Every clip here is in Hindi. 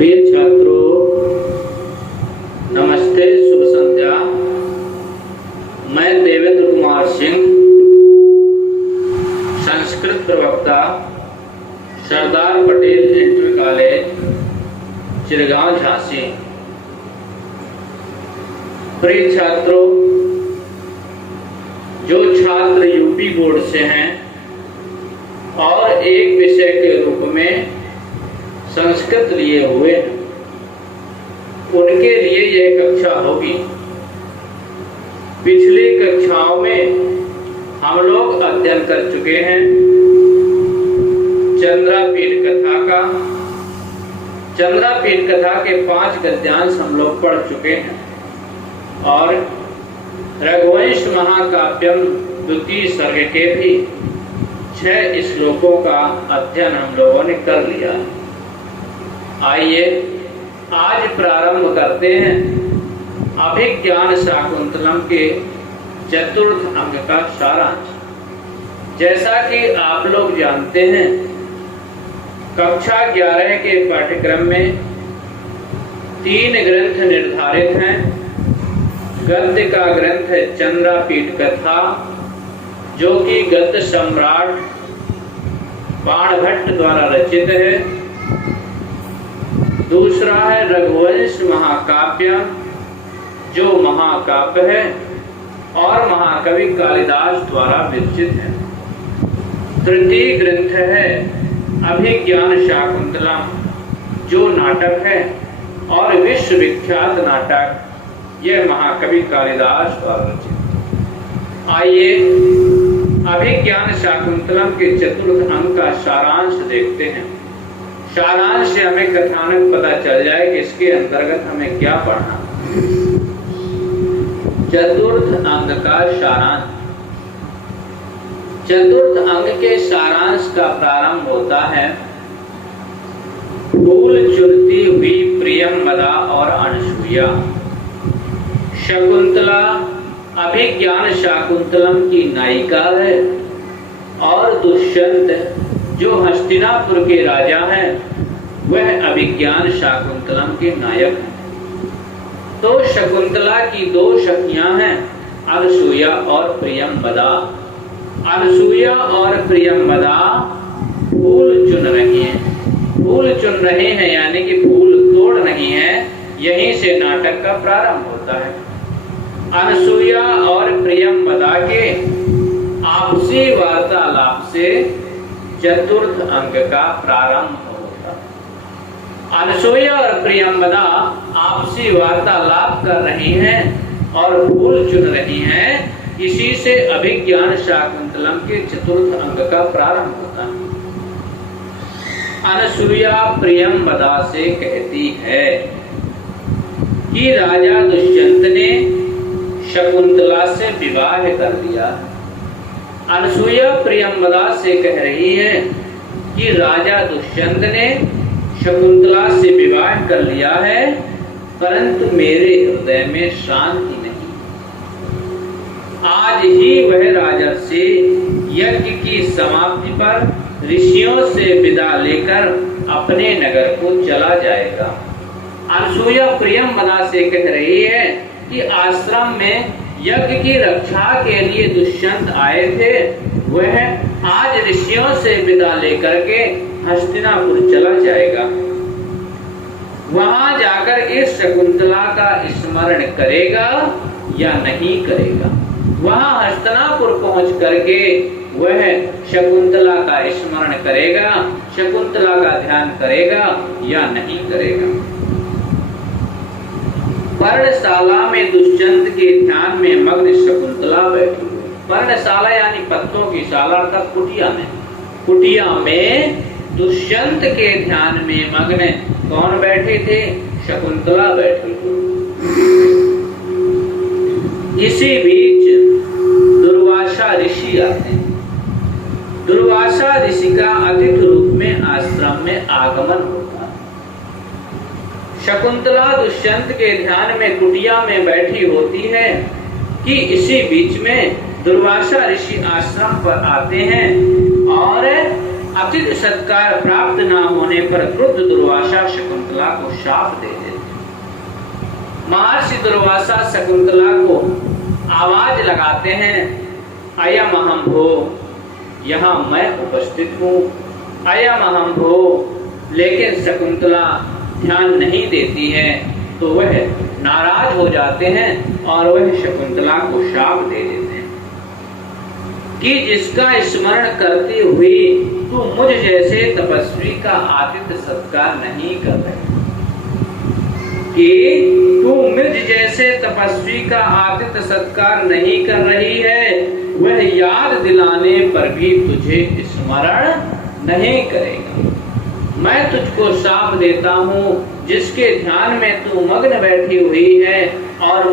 प्रिय छात्रों, नमस्ते, शुभ संध्या। मैं देवेंद्र कुमार सिंह, संस्कृत प्रवक्ता, सरदार पटेल इंटर कॉलेज, चिरगांव, झांसी। प्रिय छात्रों, जो छात्र यूपी बोर्ड से हैं और एक विषय के रूप में संस्कृत लिए हुए हैं, उनके लिए यह कक्षा होगी। पिछली कक्षाओं में हम लोग अध्ययन कर चुके हैं चंद्रापीठ कथा का। चंद्रापीठ कथा के 5 गद्यांश हम लोग पढ़ चुके हैं और रघुवंश महाकाव्यम द्वितीय सर्ग के भी 6 श्लोकों का अध्ययन हम लोगों ने कर लिया। आइए आज प्रारंभ करते हैं अभिज्ञान शाकुंतलम के चतुर्थ अंग का सारांश। जैसा कि आप लोग जानते हैं, कक्षा 11 के पाठ्यक्रम में 3 ग्रंथ निर्धारित हैं। गद्य का ग्रंथ है चंद्रापीठ कथा, जो कि गद्य सम्राट बाणभट्ट द्वारा रचित है। दूसरा है रघुवंश महाकाव्य, जो महाकाव्य है और महाकवि कालिदास द्वारा विरचित है। तृतीय ग्रंथ है अभिज्ञान शाकुंतलम, जो नाटक है और विश्वविख्यात नाटक, यह महाकवि कालिदास द्वारा रचित। आइए अभिज्ञान शाकुंतलम के चतुर्थ अंग का सारांश देखते हैं। सारांश से हमें कथानक पता चल जाए कि इसके अंतर्गत हमें क्या पढ़ना। चतुर्थ अंग का सारांश। चतुर्थ अंग के सारांश का प्रारंभ होता है, फूल चुनती हुई प्रियंवदा और अनसुईया। शकुंतला अभिज्ञान शाकुंतलम की नायिका है और दुष्यंत, जो हस्तिनापुर के राजा हैं, वह अभिज्ञान शाकुंतलम के नायक हैं। तो शकुंतला की 2 सखियां हैं, अनसुईया और प्रियंवदा। अनसुईया और प्रियंवदा फूल चुन रही हैं। फूल चुन रहे हैं यानी कि फूल तोड़ रही हैं। यहीं से नाटक का प्रारंभ होता है। अनसुईया और प्रियंवदा के आपसी वार्तालाप से चतुर्थ अंग का प्रारंभ होता है। अनसुईया और प्रियंवदा आपसी वार्तालाप कर रही हैं और फूल चुन रही हैं। इसी से अभिज्ञान शाकुंतलम के चतुर्थ अंग का प्रारंभ होता है। अनसुईया प्रियंवदा से कहती है कि राजा दुष्यंत ने शकुंतला से विवाह कर दिया। अनसुईया प्रियंवदा से कह रही है कि राजा दुष्यंत ने शकुंतला से विवाह कर लिया है, परंतु मेरे हृदय में शांति नहीं। आज ही वह राजर्षि यज्ञ की समाप्ति पर ऋषियों से विदा लेकर अपने नगर को चला जाएगा। अनसुईया प्रियंवदा से कह रही है कि आश्रम में यज्ञ की रक्षा के लिए दुष्यंत आए थे, वह आज ऋषियों से विदा लेकर के हस्तिनापुर चला जाएगा। वहां जाकर इस शकुंतला का स्मरण करेगा या नहीं करेगा। वहां हस्तिनापुर पहुंच करके वह शकुंतला का स्मरण करेगा, शकुंतला का ध्यान करेगा या नहीं करेगा। पर्णशाला में दुष्यंत के ध्यान में मग्न शकुंतला बैठी। पर्णशाला यानी पत्तों की शाला, तक कुटिया में। कुटिया में दुष्यंत के ध्यान में मग्न कौन बैठे थे? शकुंतला बैठी थी। इसी बीच दुर्वासा ऋषि आते हैं। दुर्वासा ऋषि का अतिथि रूप में आश्रम में आगमन होता है। शकुंतला दुष्यंत के ध्यान में कुटिया में बैठी होती है कि इसी बीच में दुर्वासा ऋषि आश्रम पर आते हैं और अतिथि सत्कार प्राप्त न होने पर क्रुद्ध दुर्वासा शकुंतला को शाप दे देते। महर्षि दुर्वासा शकुंतला को आवाज लगाते हैं, अयम अहम भो, यहाँ मैं उपस्थित हूँ, अयम अहम भो। लेकिन शकुंतला ध्यान नहीं देती है, तो वह नाराज हो जाते हैं और वह शकुंतला को शाप दे देते हैं कि जिसका स्मरण करते हुए तू मुझ जैसे तपस्वी का आतिथ्य सत्कार नहीं कर रही, कि तू मुझ जैसे तपस्वी का आतिथ्य सत्कार नहीं कर रही है, वह याद दिलाने पर भी तुझे स्मरण नहीं करेगा। मैं तुझको शाप देता हूँ, जिसके ध्यान में तू मग्न बैठी हुई है और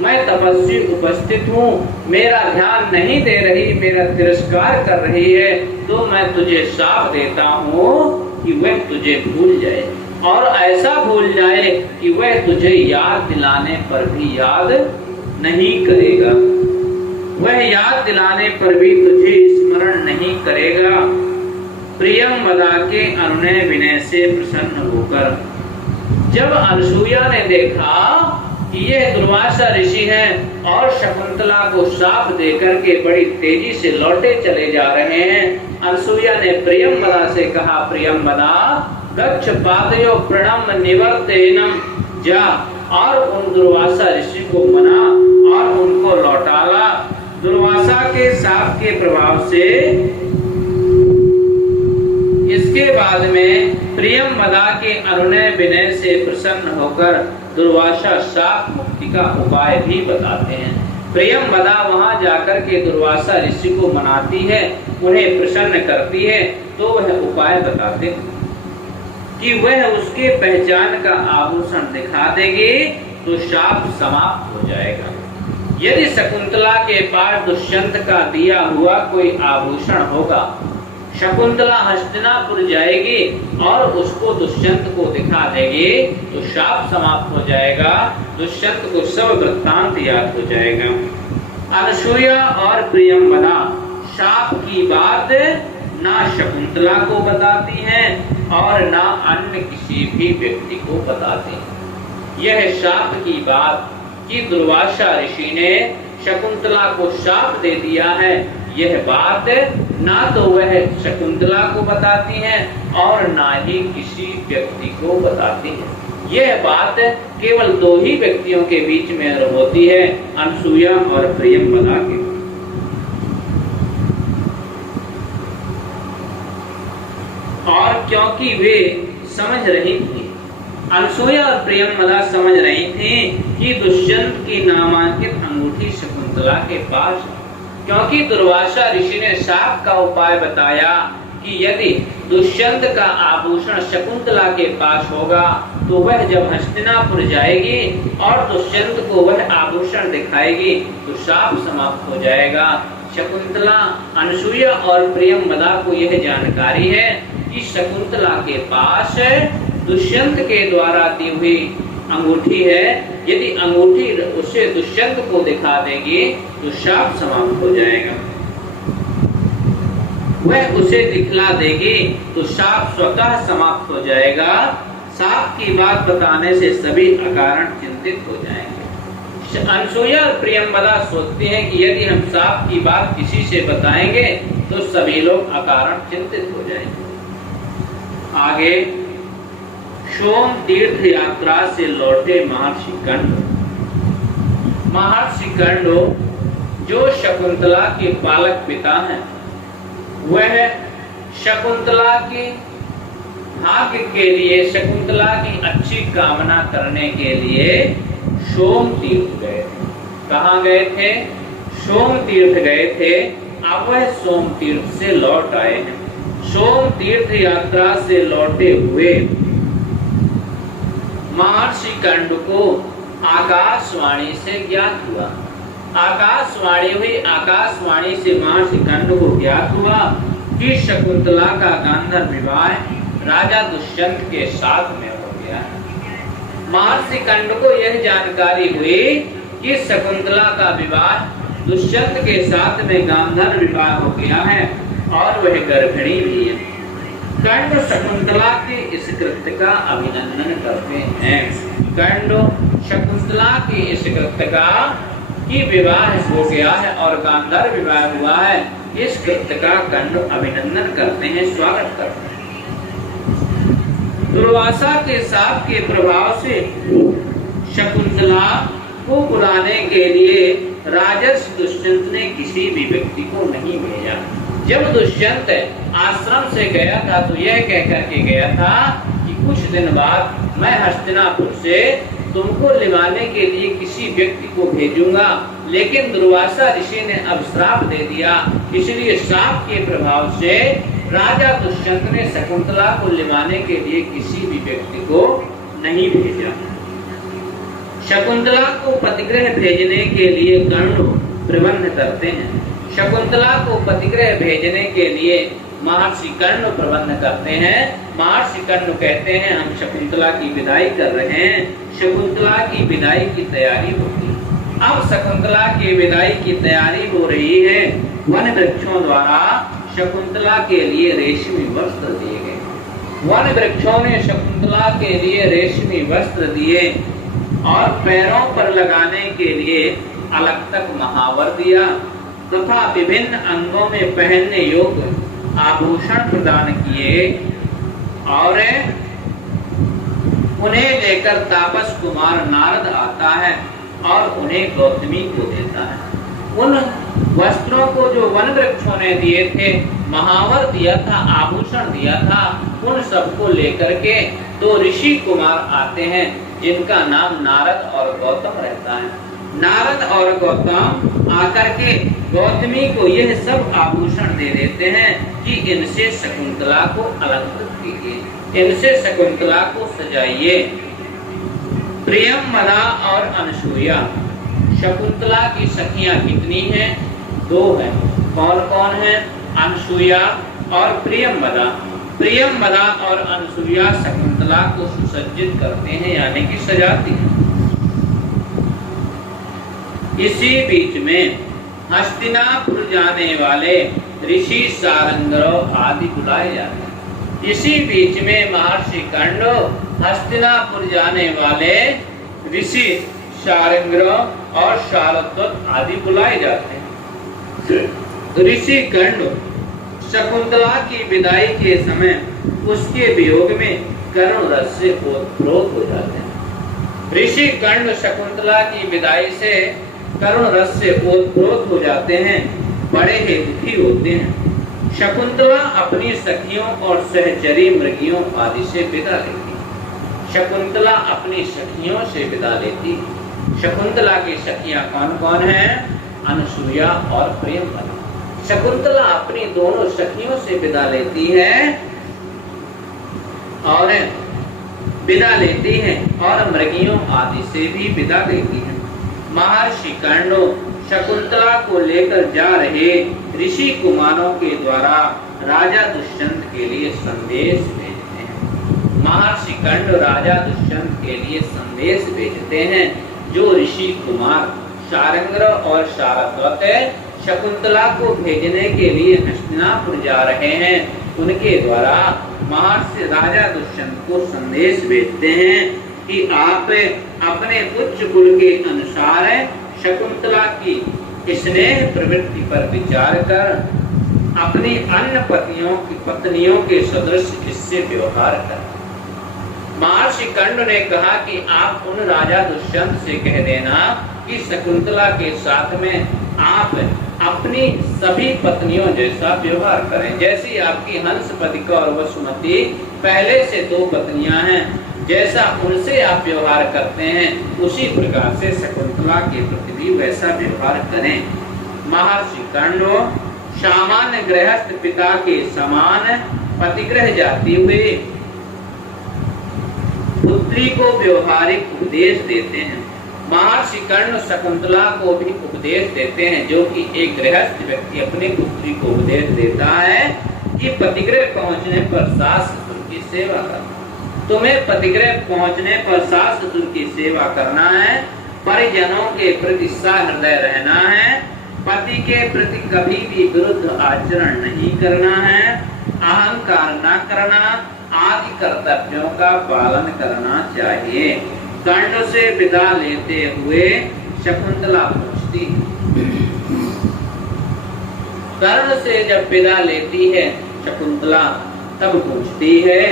मैं तपस्वी उपस्थित हूँ, मेरा ध्यान नहीं दे रही, मेरा तिरस्कार कर रही है, तो मैं तुझे शाप देता हूँ कि वह तुझे भूल जाए, और ऐसा भूल जाए कि वह तुझे याद दिलाने पर भी याद नहीं करेगा, वह याद दिलाने पर भी तुझे स्मरण नहीं करेगा। प्रियम मदा के अनुनय विनय से प्रसन्न होकर जब अनसुईया ने देखा कि यह दुर्वासा ऋषि हैं और शकुंतला को शाप देकर के बड़ी तेजी से लौटे चले जा रहे हैं, अनसुईया ने प्रियम मदा से कहा, प्रियम मदा गच्छ पादयो प्रणम निवर्तेनम, जा और उन दुर्वासा ऋषि को मना और उनको लौटा ला। दुर्वासा के शाप के प्रभाव से इसके बाद में प्रियम मदा के अनुनय विनय से प्रसन्न होकर दुर्वासा शाप मुक्ति का उपाय भी बताते हैं। प्रियम मदा वहां जाकर के दुर्वासा ऋषि को मनाती है, उन्हें प्रसन्न करती है, तो वह उपाय बताते हैं कि वह उसके पहचान का आभूषण दिखा देगी तो शाप समाप्त हो जाएगा। यदि शकुंतला के पास दुष्यंत का दिया हुआ कोई आभूषण होगा, शकुंतला हस्तिनापुर जाएगी और उसको दुष्यंत को दिखा देगी तो शाप समाप्त हो जाएगा, दुष्यंत को सब वृत्तांत याद हो जाएगा। अनसुईया और प्रियंवदा शाप की बात ना शकुंतला को बताती हैं और ना अन्य किसी भी व्यक्ति को बताती हैं। यह शाप की बात कि दुर्वासा ऋषि ने शकुंतला को शाप दे दिया है, यह बात ना तो वह शकुंतला को बताती हैं और ना ही किसी व्यक्ति को बताती हैं। यह बात केवल दो ही व्यक्तियों के बीच में होती है, अनसुईया और प्रियंवदा के। और क्योंकि वे समझ रही थी, अनसुईया और प्रियंवदा समझ रही थी कि दुष्यंत की नामांकित अंगूठी शकुंतला के पास, क्योंकि दुर्वासा ऋषि ने शाप का उपाय बताया कि यदि दुष्यंत का आभूषण शकुंतला के पास होगा तो वह जब हस्तिनापुर जाएगी और दुष्यंत को वह आभूषण दिखाएगी तो शाप समाप्त हो जाएगा। शकुंतला, अनसुईया और प्रियंवदा को यह जानकारी है कि शकुंतला के पास दुष्यंत के द्वारा दी हुई अंगूठी है, यदि अंगूठी उसे दुष्यंत को दिखा देगी तो शाप समाप्त हो जाएगा। वह उसे दिखला देगी तो शाप स्वतः समाप्त हो जाएगा। शाप की बात बताने से सभी अकारण चिंतित हो जाएंगे। अनसुईया और प्रियंवदा सोचती हैं कि यदि हम शाप की बात किसी से बताएंगे तो सभी लोग अकारण चिंतित हो जाएंगे। आगे सोम तीर्थ यात्रा से लौटे महर्षि कंड। महर्षि कंड जो शकुंतला के पालक पिता हैं, वह शकुंतला की भाग्य के लिए, शकुंतला की अच्छी कामना करने के लिए सोम तीर्थ गए थे। कहाँ गए थे? सोम तीर्थ गए थे। अब वह सोम तीर्थ से लौट आए हैं। सोम तीर्थ यात्रा से लौटे हुए महर्षि कंड को आकाशवाणी से ज्ञात हुआ। आकाशवाणी हुई, आकाशवाणी से महर्षि कंड को ज्ञात हुआ कि शकुंतला का गांधर्व विवाह राजा दुष्यंत के साथ में हो गया है। महर्षि कंड को यह जानकारी हुई कि शकुंतला का विवाह दुष्यंत के साथ में गांधर्व विवाह हो गया है। और वह गर्भिणी भी है। कर्ण शकुंतला के इस कृत्य का अभिनंदन करते हैं। कर्ण शकुंतला के इस कृत्य का कि विवाह हो गया है और गांधार विवाह हुआ है, इस कृत्य का कर्ण अभिनंदन करते हैं, स्वागत करते हैं। दुर्वासा के शाप के प्रभाव से शकुंतला को बुलाने के लिए राजर्षि दुष्यंत ने किसी भी व्यक्ति को नहीं भेजा। जब दुष्यंत आश्रम से गया था तो यह कहकर के गया था कि कुछ दिन बाद मैं हस्तिनापुर से तुमको लिवाने के लिए किसी व्यक्ति को भेजूंगा, लेकिन दुर्वासा ऋषि ने अब श्राप दे दिया, इसलिए श्राप के प्रभाव से राजा दुष्यंत ने शकुंतला को लिवाने के लिए किसी भी व्यक्ति को नहीं भेजा। शकुंतला को पतिगृह भेजने के लिए कर्ण प्रबंध करते हैं। शकुंतला को पतिगृह भेजने के लिए महर्षि कर्ण प्रबंध करते हैं। महर्षि कर्ण कहते हैं हम शकुंतला की विदाई कर रहे हैं। शकुंतला की विदाई की तैयारी होती है। अब शकुंतला की विदाई की तैयारी हो रही है। वन वृक्षों द्वारा शकुंतला के लिए रेशमी वस्त्र दिए गए। वन वृक्षों ने शकुंतला के लिए रेशमी वस्त्र दिए और पैरों पर लगाने के लिए अलग तक महावर दिया तथा विभिन्न अंगों में पहनने योग्य आभूषण प्रदान किए और उन्हें लेकर तापस कुमार नारद आता है और उन्हें गौतमी को देता है। उन वस्त्रों को जो वन वृक्षों ने दिए थे, महावर दिया था, आभूषण दिया था, उन सबको लेकर के दो ऋषि कुमार आते हैं जिनका नाम नारद और गौतम रहता है। नारद और गौतम आकर के गौतमी को यह सब आभूषण दे देते हैं कि इनसे शकुंतला को अलंकृत कीजिए, इनसे शकुंतला को सजाइए। प्रियमदा और अनसूया, शकुंतला की सखियां कितनी हैं? दो हैं। कौन कौन है? अनसूया और प्रियमदा। प्रियमदा और अनसूया शकुंतला को सुसज्जित करते हैं, यानी कि सजाती हैं। इसी बीच में हस्तिनापुर जाने वाले ऋषि सारंगरव आदि बुलाए जाते हैं। इसी बीच में महर्षि कर्ण हस्तिनापुर जाने वाले ऋषि शारंगरव और शारद्वत आदि बुलाए जाते हैं। ऋषि कर्ण शकुंतला की विदाई के समय उसके वियोग में करुण रस से ओतप्रोत हो जाते हैं। ऋषि कर्ण शकुंतला की विदाई से करुण रस से ओतप्रोत हो जाते हैं, बड़े ही दुखी होते हैं। शकुंतला अपनी सखियों और सहचरी मृगियों आदि से विदा लेती है। शकुंतला अपनी सखियों से विदा लेती है। शकुंतला की सखियां कौन कौन हैं? अनसूया और प्रियमदा। शकुंतला अपनी दोनों सखियों से विदा लेती है और मृगियों आदि से भी विदा लेती है। महर्षि कर्ण शकुंतला को लेकर जा रहे ऋषि कुमारों के द्वारा राजा दुष्यंत के लिए संदेश भेजते हैं। महर्षि कर्ण राजा दुष्यंत के लिए संदेश भेजते हैं। जो ऋषि कुमार शारंगरव और शारद्वत शकुंतला को भेजने के लिए हस्तिनापुर जा रहे हैं, उनके द्वारा महर्षि राजा दुष्यंत को संदेश भेजते हैं कि आप अपने उच्च कुल के अनुसार शकुंतला की स्नेह प्रवृत्ति पर विचार कर अपनी अन्य पत्नियों के सदृश इससे व्यवहार कर। महर्षि कर्ण ने कहा कि आप उन राजा दुष्यंत से कह देना कि शकुंतला के साथ में आप अपनी सभी पत्नियों जैसा व्यवहार करें। जैसी आपकी हंसपतिका और वसुमती पहले से दो पत्नियां हैं, जैसा उनसे आप व्यवहार करते हैं उसी प्रकार से शकुंतला के प्रति भी वैसा व्यवहार करें। महर्षि कर्ण सामान्य गृहस्थ पिता के समान पतिगृह जाती हुई पुत्री को व्यवहारिक उपदेश देते हैं। महर्षि कर्ण शकुंतला को भी उपदेश देते हैं, जो कि एक गृहस्थ व्यक्ति अपनी पुत्री को उपदेश देता है कि पतिगृह पहुंचने पर सास ससुर की सेवा करना। तुम्हें पतिगृह पहुंचने पर सास ससुर की सेवा करना है, परिजनों के प्रति सहृदय रहना है पति के प्रति कभी भी विरुद्ध आचरण नहीं करना है, अहंकार न करना, आदि कर्तव्यों का पालन करना चाहिए। कर्ण से विदा लेते हुए शकुंतला पूछती, कर्ण से जब विदा लेती है शकुंतला तब पूछती है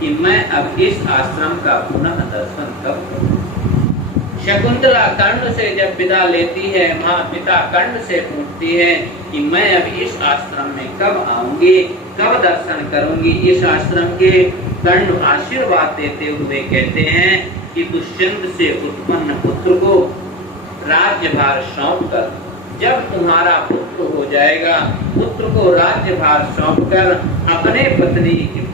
कि मैं अब इस आश्रम का पुनः दर्शन कब करूं। शकुंतला कर्ण से जब विदा लेती है, मां पिता कर्ण से पूछती है कि मैं अब इस आश्रम में कब आऊंगी, कब दर्शन करूंगी इस आश्रम के। कर्ण आशीर्वाद देते हुए कहते हैं कि दुष्यंत से उत्पन्न पुत्र को राज्यभार सौंप कर, जब तुम्हारा पुत्र हो जाएगा, पुत्र को राज्यभार सौंपकर अपने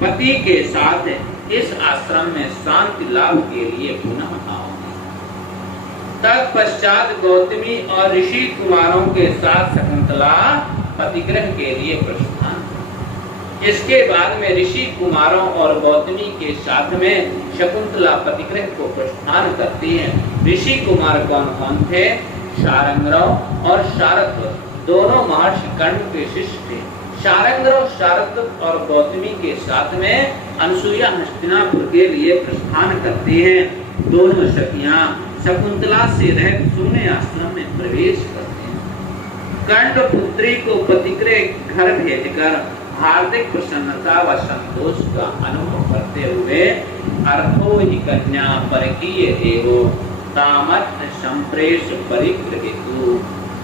पति के साथ इस आश्रम में शांति लाभ के लिए पुनः आओगे। तत्पश्चात गौतमी और ऋषि कुमारों के साथ शकुंतला पतिग्रह के लिए प्रस्थान। इसके बाद में ऋषि कुमारों और गौतमी के साथ में शकुंतला पतिग्रह को प्रस्थान करती है। ऋषि कुमार कौन कौन थे? शारंगरव और शारद दोनों महर्षि कर्ण के शिष्य थे। शारंगरव शारद और गौतमी के साथ में अनसुईया हस्तिनापुर के लिए प्रस्थान करती हैं। दोनों सखियां शकुंतला से रहित शून्य आश्रम में प्रवेश करते हैं। कर्ण पुत्री को पतिग्रह घर भेजकर हार्दिक प्रसन्नता व संतोष का अनुभव करते हुए अर्थो ही कन्या परकीय एवो तामत् संप्रेष परिग्रहितु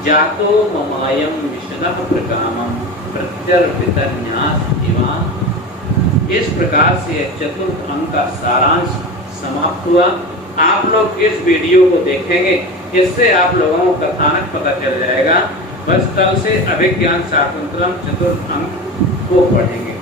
जातो ममायम विशदः प्रकामम प्रत्यर्पितन्यास इवान। इस प्रकार से चतुर्थ अंक का सारांश समाप्त हुआ। आप लोग इस वीडियो को देखेंगे, इससे आप लोगों को कथानक पता चल जाएगा। बस कल से अभिज्ञान शाकुंतलम चतुर्थ अंक को पढ़ेंगे।